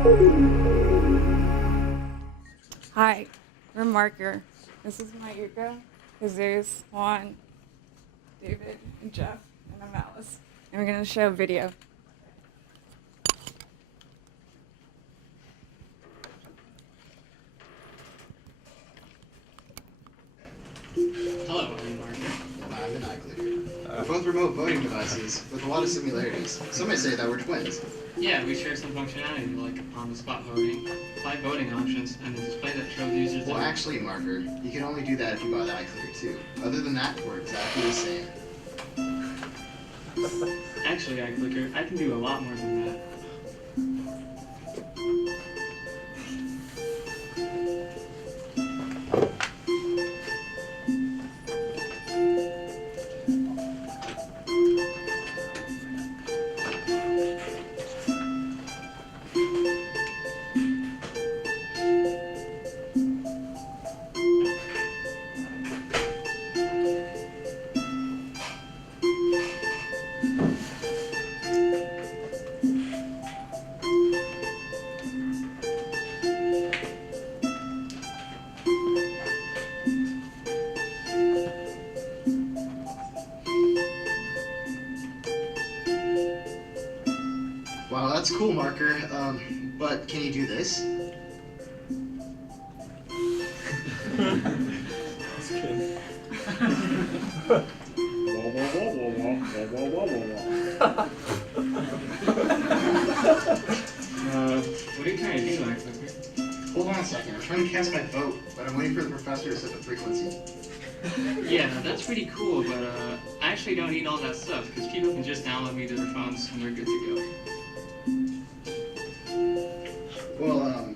Hi, we're Markr. This is my Yuka, Jesus, Juan, David, and Jeff, and I'm Alice. And we're going to show a video. Hello, I'm Markr. And I'm an iClicker. We're both remote voting devices with a lot of similarities. Some may say that we're twins. Yeah, we share some functionality like on-the-spot voting, 5 voting options, and a display that shows users. Well, actually, Markr, you can only do that if you buy the iClicker too. Other than that, we're exactly the same. Actually, iClicker, I can do a lot more than that. Wow, that's cool, Markr. But can you do this? Just kidding. What are you trying to do, iClicker? Hold on a second. I'm trying to cast my vote, but I'm waiting for the professor to set the frequency. Yeah, that's pretty cool, but I actually don't need all that stuff, because people can just download me to their phones and they're good to go. Well,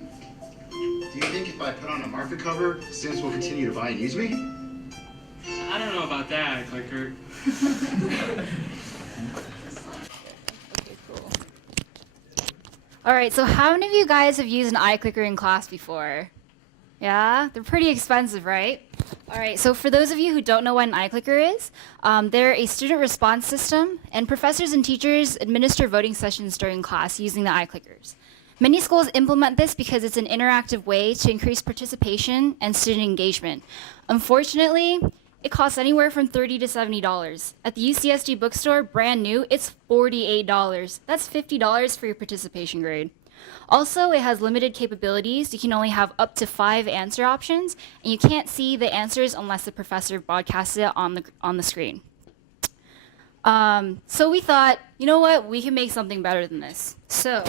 do you think if I put on a Markr cover, students will continue to buy and use me? I don't know about that, iClicker. Okay, cool. All right, so how many of you guys have used an iClicker in class before? Yeah, they're pretty expensive, right? All right, so for those of you who don't know what an iClicker is, they're a student response system, and professors and teachers administer voting sessions during class using the iClickers. Many schools implement this because it's an interactive way to increase participation and student engagement. Unfortunately, it costs anywhere from $30 to $70. At the UCSD bookstore, brand new, it's $48. That's $50 for your participation grade. Also, it has limited capabilities. You can only have up to 5 answer options, and you can't see the answers unless the professor broadcasts it on the screen. So we thought, you know what, we can make something better than this. So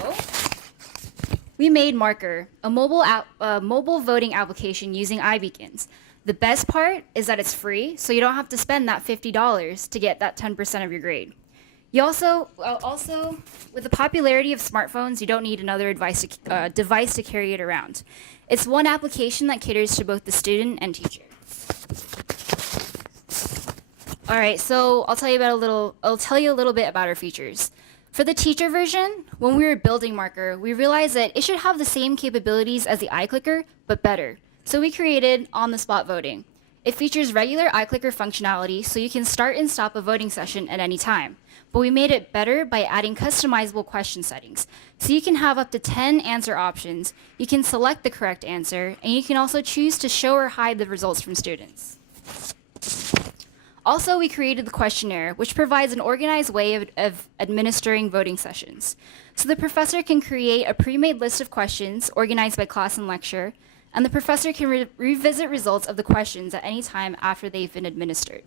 we made Markr, a mobile voting application using iBeacons. The best part is that it's free, so you don't have to spend that $50 to get that 10% of your grade. You also, with the popularity of smartphones, you don't need another device to carry it around. It's one application that caters to both the student and teacher. All right, so I'll tell you a little bit about our features. For the teacher version, when we were building Markr, we realized that it should have the same capabilities as the iClicker, but better. So we created on-the-spot voting. It features regular iClicker functionality, so you can start and stop a voting session at any time. But we made it better by adding customizable question settings. So you can have up to 10 answer options, you can select the correct answer, and you can also choose to show or hide the results from students. Also, we created the questionnaire, which provides an organized way of administering voting sessions. So the professor can create a pre-made list of questions organized by class and lecture, and the professor can revisit results of the questions at any time after they've been administered.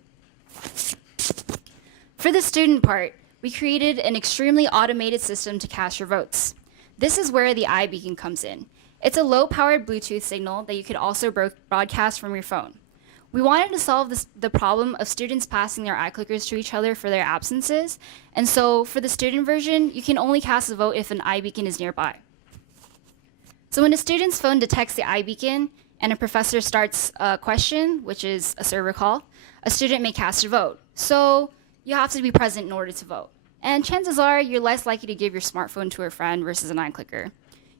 For the student part, we created an extremely automated system to cast your votes. This is where the iBeacon comes in. It's a low-powered Bluetooth signal that you could also broadcast from your phone. We wanted to solve the problem of students passing their iClickers to each other for their absences, and so for the student version, you can only cast a vote if an iBeacon is nearby. So when a student's phone detects the iBeacon and a professor starts a question, which is a server call, a student may cast a vote. So you have to be present in order to vote. And chances are you're less likely to give your smartphone to a friend versus an iClicker.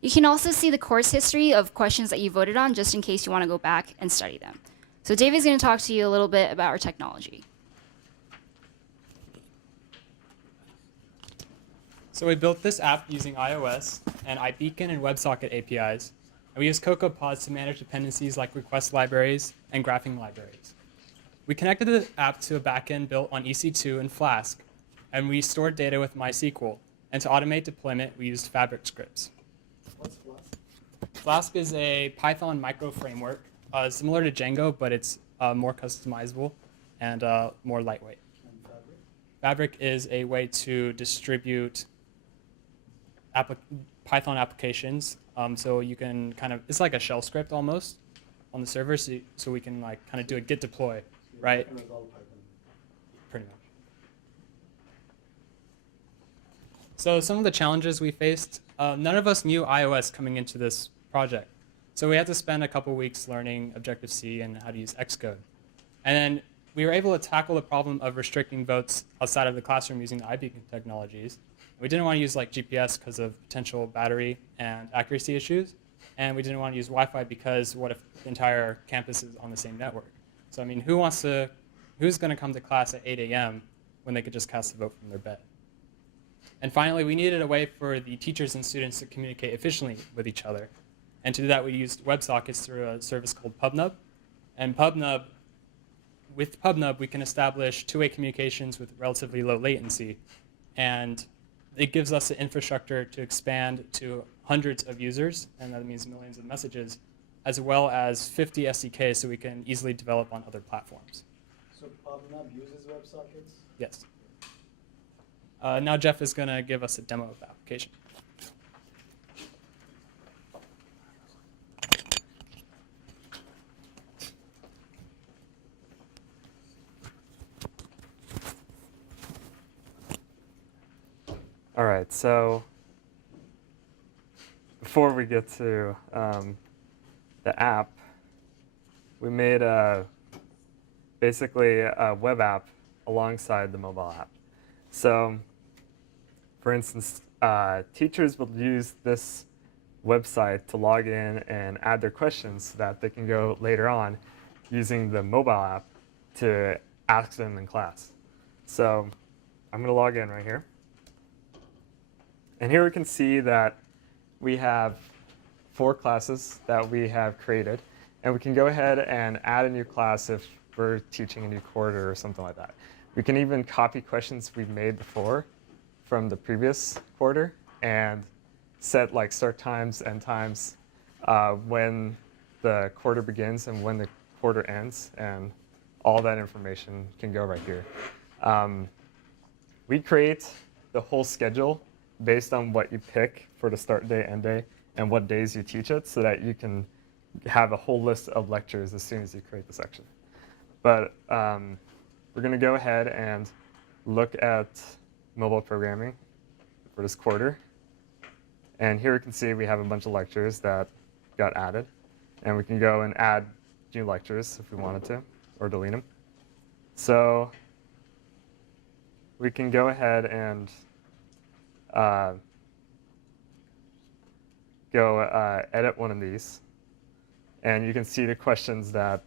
You can also see the course history of questions that you voted on just in case you want to go back and study them. So David's going to talk to you a little bit about our technology. So we built this app using iOS, and iBeacon and WebSocket APIs. And we use CocoaPods to manage dependencies like request libraries and graphing libraries. We connected the app to a backend built on EC2 and Flask, and we stored data with MySQL. And to automate deployment, we used Fabric scripts. What's Flask? Flask is a Python micro framework, similar to Django, but it's more customizable and more lightweight. And Fabric? Fabric is a way to distribute Python applications. So you can it's like a shell script almost on the server, so we can like kind of do a git deploy, right? And it's all Python. Pretty much. So some of the challenges we faced, none of us knew iOS coming into this project. So we had to spend a couple weeks learning Objective-C and how to use Xcode. And then we were able to tackle the problem of restricting votes outside of the classroom using the iBeacon technologies. We didn't want to use like GPS because of potential battery and accuracy issues. And we didn't want to use Wi-Fi because what if the entire campus is on the same network? So I mean, who's going to come to class at 8 a.m. when they could just cast a vote from their bed? And finally, we needed a way for the teachers and students to communicate efficiently with each other. And to do that, we used WebSockets through a service called PubNub. And with PubNub, we can establish two-way communications with relatively low latency. And it gives us the infrastructure to expand to hundreds of users, and that means millions of messages, as well as 50 SDKs so we can easily develop on other platforms. So PubNub uses WebSockets? Yes. Now Jeff is going to give us a demo of the application. All right, so before we get to the app, we made basically a web app alongside the mobile app. So for instance, teachers will use this website to log in and add their questions so that they can go later on using the mobile app to ask them in class. So I'm going to log in right here. And here we can see that we have 4 classes that we have created. And we can go ahead and add a new class if we're teaching a new quarter or something like that. We can even copy questions we've made before from the previous quarter and set like start times, end times, when the quarter begins and when the quarter ends. And all that information can go right here. We create the whole schedule based on what you pick for the start day, end day, and what days you teach it, so that you can have a whole list of lectures as soon as you create the section. But we're going to go ahead and look at mobile programming for this quarter. And here we can see we have a bunch of lectures that got added. And we can go and add new lectures if we wanted to, or delete them. So we can go ahead and edit one of these. And you can see the questions that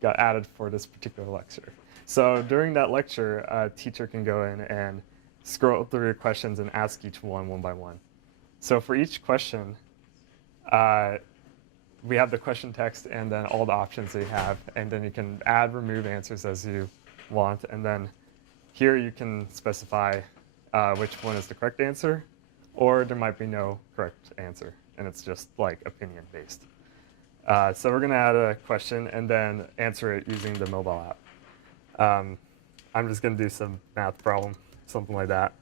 got added for this particular lecture. So during that lecture, a teacher can go in and scroll through your questions and ask each one by one. So for each question, we have the question text and then all the options that you have. And then you can add, remove answers as you want. And then here you can specify which one is the correct answer, or there might be no correct answer. And it's just like opinion based. So we're going to add a question and then answer it using the mobile app. I'm just going to do some math problem, something like that.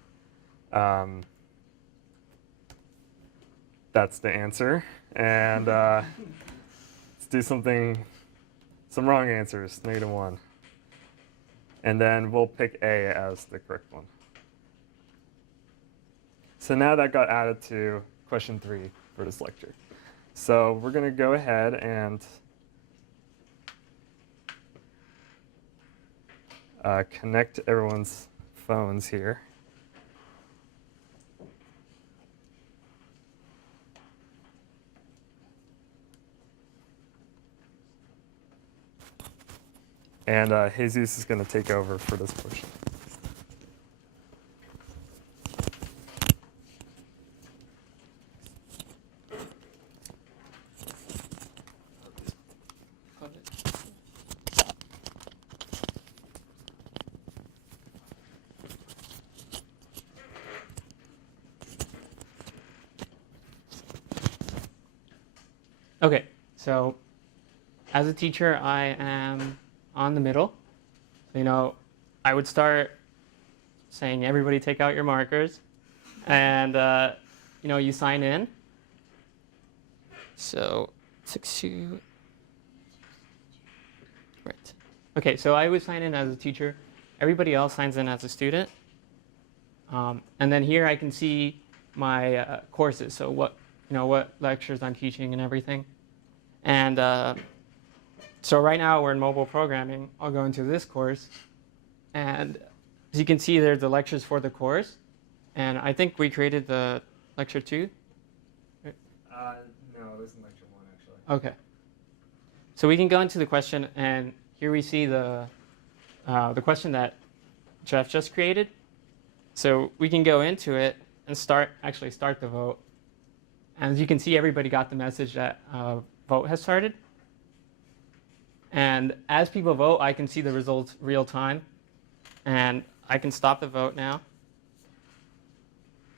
That's the answer. And let's do some wrong answers, -1. And then we'll pick A as the correct one. So now that got added to question 3 for this lecture. So we're going to go ahead and connect everyone's phones here. And Jesus is going to take over for this portion. Okay, so as a teacher, I am on the middle. You know, I would start saying, everybody take out your markers, and you know, you sign in. So 6-2. Right. Okay, so I would sign in as a teacher. Everybody else signs in as a student. And then here I can see my courses. So what lectures I'm teaching and everything. And so right now we're in mobile programming. I'll go into this course. And as you can see, there's the lectures for the course. And I think we created the lecture 2. No, this is lecture 1, actually. Okay. So we can go into the question, and here we see the question that Jeff just created. So we can go into it and start the vote. And as you can see, everybody got the message that vote has started. And as people vote, I can see the results real time. And I can stop the vote now.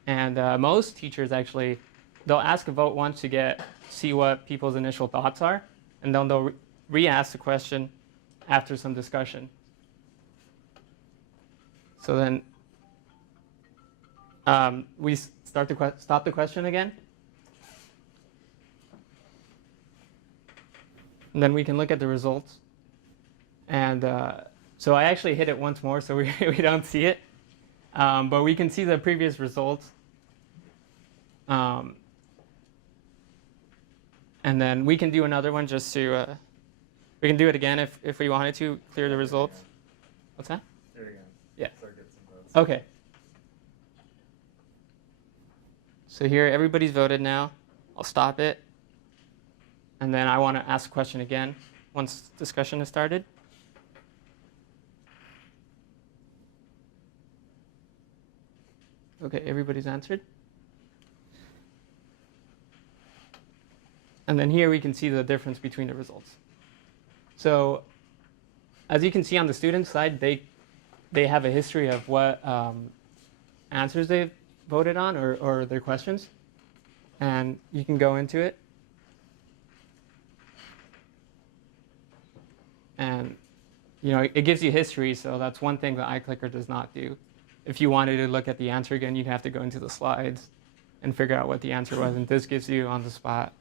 And most teachers actually, they'll ask a vote once to see what people's initial thoughts are. And then they'll re-ask the question after some discussion. So then we stop the question again. And then we can look at the results. And so I actually hit it once more so we don't see it. But we can see the previous results. And then we can do another one just to, we can do it again if we wanted to clear the results. What's that? Do it again. Yeah. So get some votes. Okay. So here, everybody's voted now. I'll stop it. And then I want to ask a question again once discussion has started. Okay, everybody's answered. And then here we can see the difference between the results. So as you can see on the student side, they have a history of what answers they've voted on or their questions. And you can go into it. And you know, it gives you history, so that's one thing that iClicker does not do. If you wanted to look at the answer again, you'd have to go into the slides and figure out what the answer was. And this gives you on the spot,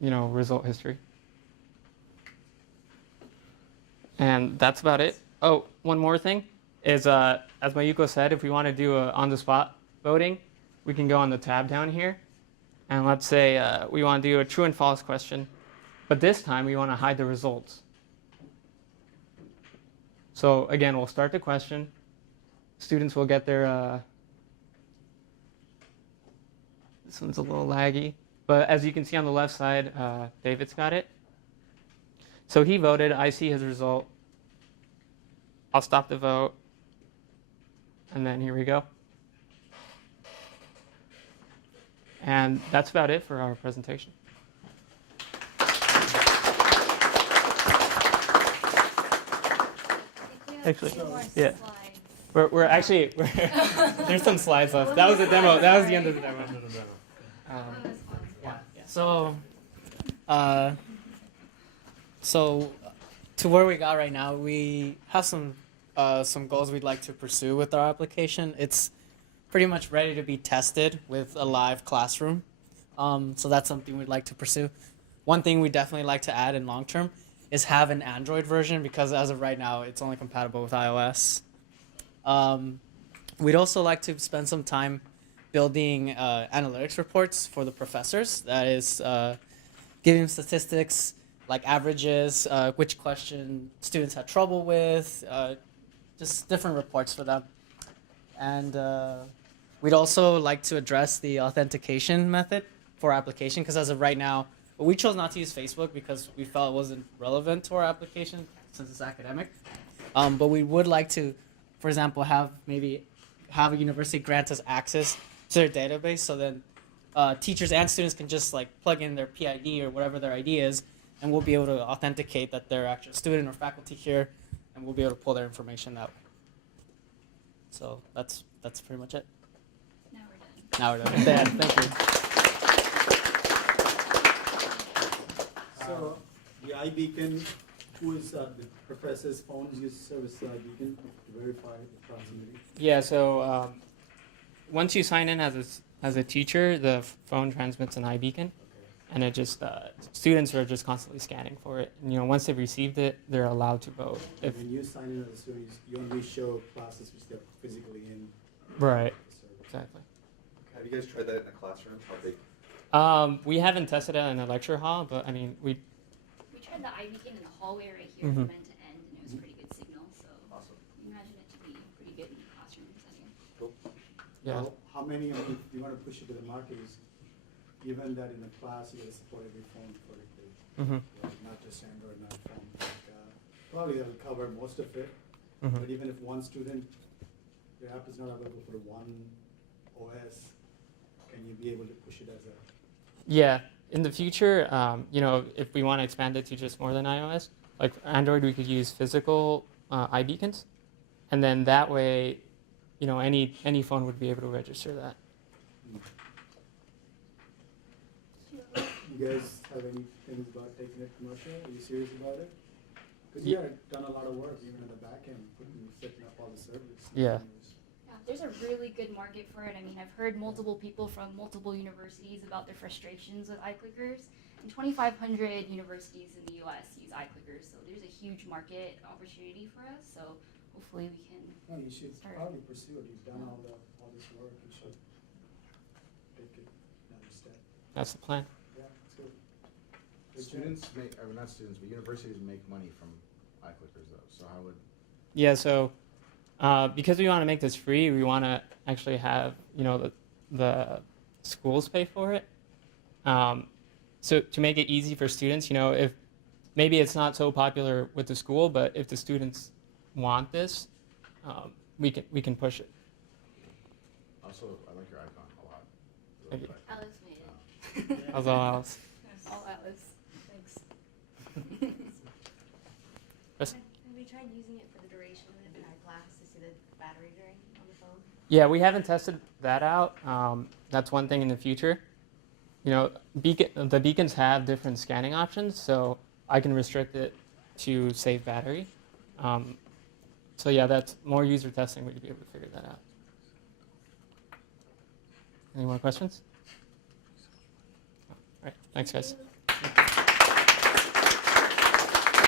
result history. And that's about it. Oh, one more thing is, as Mayuko said, if we want to do a on-the-spot voting, we can go on the tab down here. And let's say we want to do a true and false question. But this time, we want to hide the results. So again, we'll start the question. Students will get their, this one's a little laggy. But as you can see on the left side, David's got it. So he voted. I see his result. I'll stop the vote. And then here we go. And that's about it for our presentation. Actually, yeah. We're actually, there's some slides left. That was the demo. That was the end of the demo. So to where we got right now, we have some goals we'd like to pursue with our application. It's pretty much ready to be tested with a live classroom. So that's something we'd like to pursue. One thing we'd definitely like to add in long term is have an Android version, because as of right now, it's only compatible with iOS. We'd also like to spend some time building analytics reports for the professors. That is giving statistics like averages, which question students had trouble with, just different reports for them. And we'd also like to address the authentication method for our application, because as of right now, we chose not to use Facebook because we felt it wasn't relevant to our application since it's academic. But we would like to, for example, have a university grant us access to their database, so then teachers and students can just like plug in their PID or whatever their ID is, and we'll be able to authenticate that they're actually a student or faculty here, and we'll be able to pull their information that way. So that's pretty much it. Now we're done. Now we're done. Thank you. So the iBeacon, who is the professor's phones use service iBeacon to verify the proximity? Yeah, so once you sign in as a teacher, the phone transmits an iBeacon, Okay. and it just students are just constantly scanning for it. And, once they've received it, they're allowed to vote. If When you sign in as a student, you only show classes which they're physically in. right, The service. exactly. Have you guys tried that in a classroom? How big? We haven't tested it in a lecture hall, but I mean, We tried the iBeacon in the hallway right here Mhm. from end to end, and it was pretty good signal. So Awesome. we imagine it to be pretty good in the classroom setting. Cool. yeah. How many, if you want to push it to the market, is given that in a class you gotta support every phone for the kid, Mm-hmm. right? Not just Android, not phone. Probably that'll cover most of it. Mm-hmm. But even if one student, the app is not available for one OS, can you be able to push it as a? Yeah, in the future, if we want to expand it to just more than iOS, like for Android, we could use physical iBeacons, and then that way, any phone would be able to register that. You guys have any things about taking it commercial? Are you serious about it? Because you have done a lot of work, even in the back end, setting up all the servers. Yeah. Yeah, there's a really good market for it. I mean, I've heard multiple people from multiple universities about their frustrations with iClickers. And 2,500 universities in the U.S. use iClickers, so there's a huge market opportunity for us. So hopefully we can. No, you should Start. probably pursue it. You've done all this work. You should take it another step. That's the plan. Yeah, it's good. Good job. Students make, or not students, but universities make money from iClickers though, so how would? Yeah, so because we want to make this free, we want to actually have the schools pay for it. So to make it easy for students, if maybe it's not so popular with the school, but if the students want this, we can push it. Also, I like your icon a lot. Thank you. Alice made it. How's all else? All Alice. Thanks. Yes? Have we tried using it for the duration of it in our class to see the battery drain on the phone? Yeah, we haven't tested that out. That's one thing in the future. The beacons have different scanning options, so I can restrict it to save battery. So yeah, that's more user testing. We'd be able to figure that out. Any more questions? All right, thanks guys.